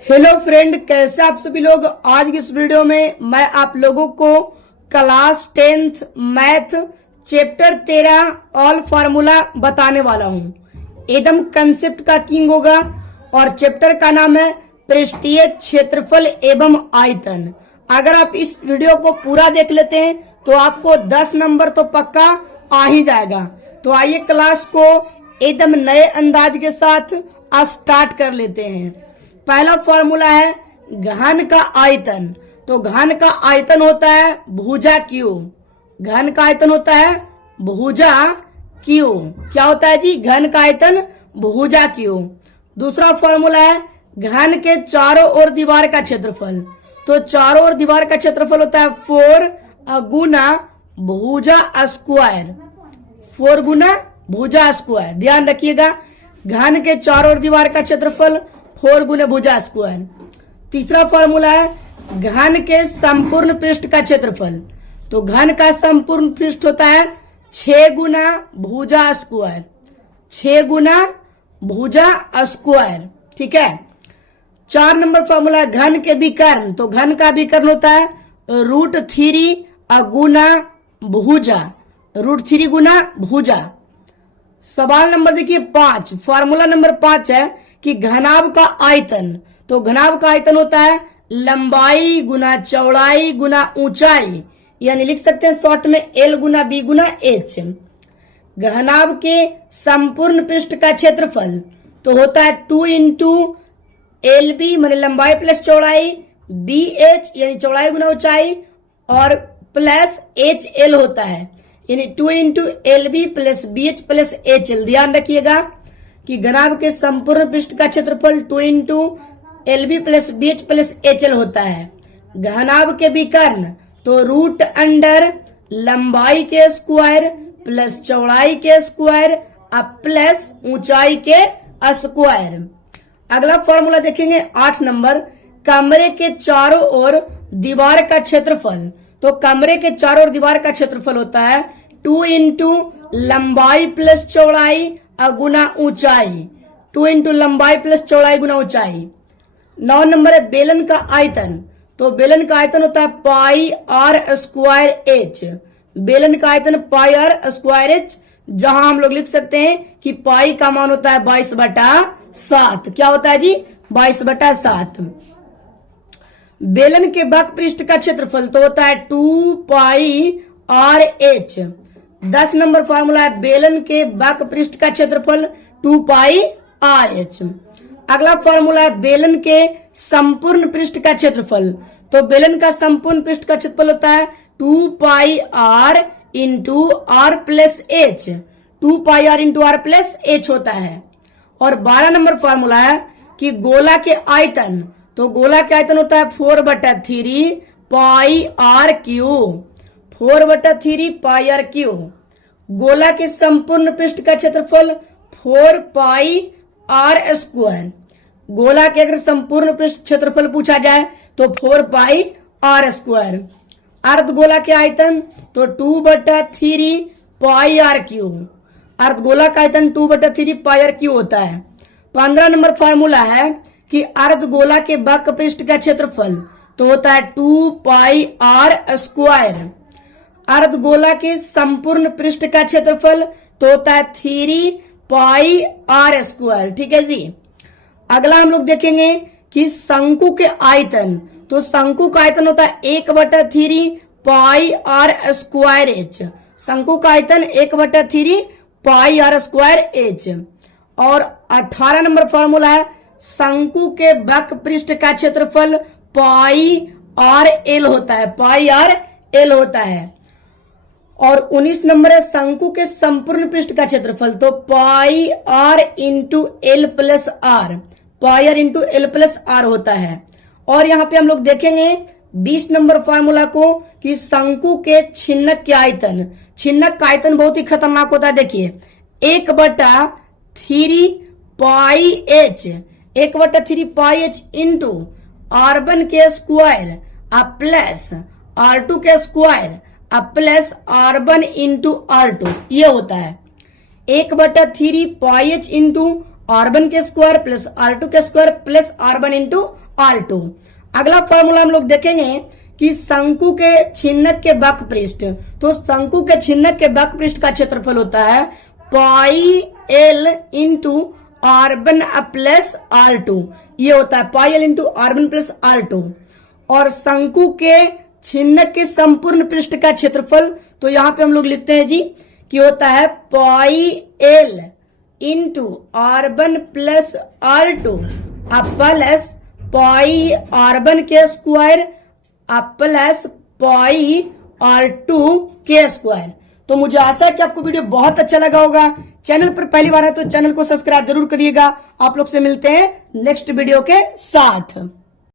Hello friend, कैसे आप सभी लोग। आज की इस वीडियो में मैं आप लोगों को class 10th math chapter 13 all formula बताने वाला हूं। एकदम कंसेप्ट का किंग होगा और चैप्टर का नाम है पृष्ठीय क्षेत्रफल एवं आयतन। अगर आप इस वीडियो को पूरा देख लेते हैं तो आपको 10 नंबर तो पक्का आ ही जाएगा। तो आइए क्लास को एकदम नए अंदाज के साथ स्टार्ट कर लेते हैं। पहला फॉर्मूला है घन का आयतन। तो घन का आयतन होता है भुजा क्यू। घन का आयतन होता है भुजा क्यू। क्या होता है जी? घन का आयतन भुजा क्यू। दूसरा फॉर्मूला है घन के चारों ओर दीवार का क्षेत्रफल। तो चारों ओर दीवार का क्षेत्रफल होता है 4 गुना भुजा स्क्वायर। 4 गुना भुजा स्क्वायर। ध्यान रखिएगा, घन के चारों ओर दीवार का क्षेत्रफल 4 गुना भुजा स्क्वायर। तीसरा फॉर्मूला है घन के संपूर्ण पृष्ठ का क्षेत्रफल। तो घन का संपूर्ण पृष्ठ होता है 6 गुना भुजा स्क्वायर। 6 गुना भुजा स्क्वायर। ठीक है। 4 नंबर फॉर्मूला घन के विकर्ण। तो घन का विकर्ण होता है √3 गुना भुजा। √3 गुना भुजा। सवाल नंबर देखिए 5। फॉर्मूला नंबर 5 है कि घनाभ का आयतन। तो घनाभ का आयतन होता है लंबाई गुना चौड़ाई गुना ऊंचाई, यानी लिख सकते हैं शॉर्ट में L गुना B गुना H। घनाभ के संपूर्ण पृष्ठ का क्षेत्रफल तो होता है 2 इंटू LB माने लंबाई प्लस चौड़ाई, BH यानी चौड़ाई गुना ऊंचाई और प्लस HL होता है, यानी 2 into LB plus BH plus HL। ध्यान रखिएगा कि घनाभ के संपूर्ण पृष्ठ का क्षेत्रफल 2 into LB plus BH plus HL होता है। घनाभ के विकर्ण तो रूट अंडर लंबाई के स्क्वायर प्लस चौड़ाई के स्क्वायर प्लस ऊंचाई के स्क्वायर। अगला फॉर्मूला देखेंगे 8 नंबर कमरे के चारों ओर दीवार का क्षेत्रफल। तो कमरे के चारों ओर दीवार का क्षेत्रफल होता है 2 इंटू लंबाई प्लस चौड़ाई गुना ऊंचाई। 2 इंटू लंबाई प्लस चौड़ाई गुना ऊंचाई। 9 नंबर है बेलन का आयतन। तो बेलन का आयतन होता है पाई आर स्क्वायर एच। बेलन का आयतन पाई आर स्क्वायर एच, जहां हम लोग लिख सकते हैं कि पाई का मान होता है 22/7। क्या होता है जी? 22/7। बेलन के बक पृष्ठ का क्षेत्रफल तो होता है 2 pi R H. 10 number formula है बेलन के बक पृष्ठ का क्षेत्रफल 2 पाई आर एच। अगला फॉर्मूला है बेलन के संपूर्ण पृष्ठ का क्षेत्रफल। तो बेलन का संपूर्ण पृष्ठ का क्षेत्रफल होता है 2 pi r into r plus h. 2 pi r into r plus h होता है। और 12 नंबर फॉर्मूला है कि गोला के आयतन। तो गोला के आयतन होता है 4/3 pi r cube. 4/3 pi r cube. गोला के संपूर्ण पृष्ठ का क्षेत्रफल 4 पाई आर स्क्वायर। गोला के अगर संपूर्ण पृष्ठ क्षेत्रफल पूछा जाए तो 4 पाई आर स्क्वायर। अर्धगोला के आयतन तो 2/3 पाई आर क्यू। अर्धगोला का आयतन 2/3 पाई आर क्यू होता है। 15 नंबर फॉर्मूला है कि अर्धगोला के बक पृष्ठ का क्षेत्रफल तो होता है 2 पाई आर स्क्वायर। अर्धगोला के संपूर्ण पृष्ठ का क्षेत्रफल तो होता है 3 पाई आर स्क्वायर। ठीक है जी। अगला हम लोग देखेंगे कि शंकु के आयतन। तो शंकु का आयतन होता है 1/3 पाई आर स्क्वायर एच। शंकु का आयतन 1/3 पाई आर स्क्वायर एच। और 18 नंबर फॉर्मूला है शंकु के बक पृष्ठ का क्षेत्रफल पाई आर एल होता है। पाई आर एल होता है। और 19 नंबर है शंकु के संपूर्ण पृष्ठ का क्षेत्रफल। तो pi r into l plus r. Pi r into l plus r होता है। और यहाँ पे हम लोग देखेंगे 20 नंबर फॉर्मूला को कि शंकु के छिन्नक के आयतन। छिन्नक का आयतन बहुत ही खतरनाक होता है। देखिए 1/3 पाई एच। 1/3 पाई एच इंटू R1 के स्क्वायर प्लस R2 के square plus R1 into R2, ये होता है 1/3 पाई एच इंटू R1 के स्क्वायर प्लस R2 के square plus R1 into R2। अगला फॉर्मूला हम लोग देखेंगे कि शंकु के छिन्नक के वक्र पृष्ठ, तो शंकु के छिन्नक के वक्र पृष्ठ का क्षेत्रफल होता है pi L into R1 plus R2, ये होता है pi L into R1 plus R2। और शंकु के छिन्नक के संपूर्ण पृष्ठ का क्षेत्रफल, तो यहां पे हम लोग लिखते हैं जी कि होता है pi L into R1 plus R2 plus pi R1 के स्क्वायर प्लस पाई R2 के स्क्वायर। तो मुझे आशा है कि आपको वीडियो बहुत अच्छा लगा होगा। चैनल पर पहली बार है तो चैनल को सब्सक्राइब जरूर करिएगा। आप लोग से मिलते हैं नेक्स्ट वीडियो के साथ।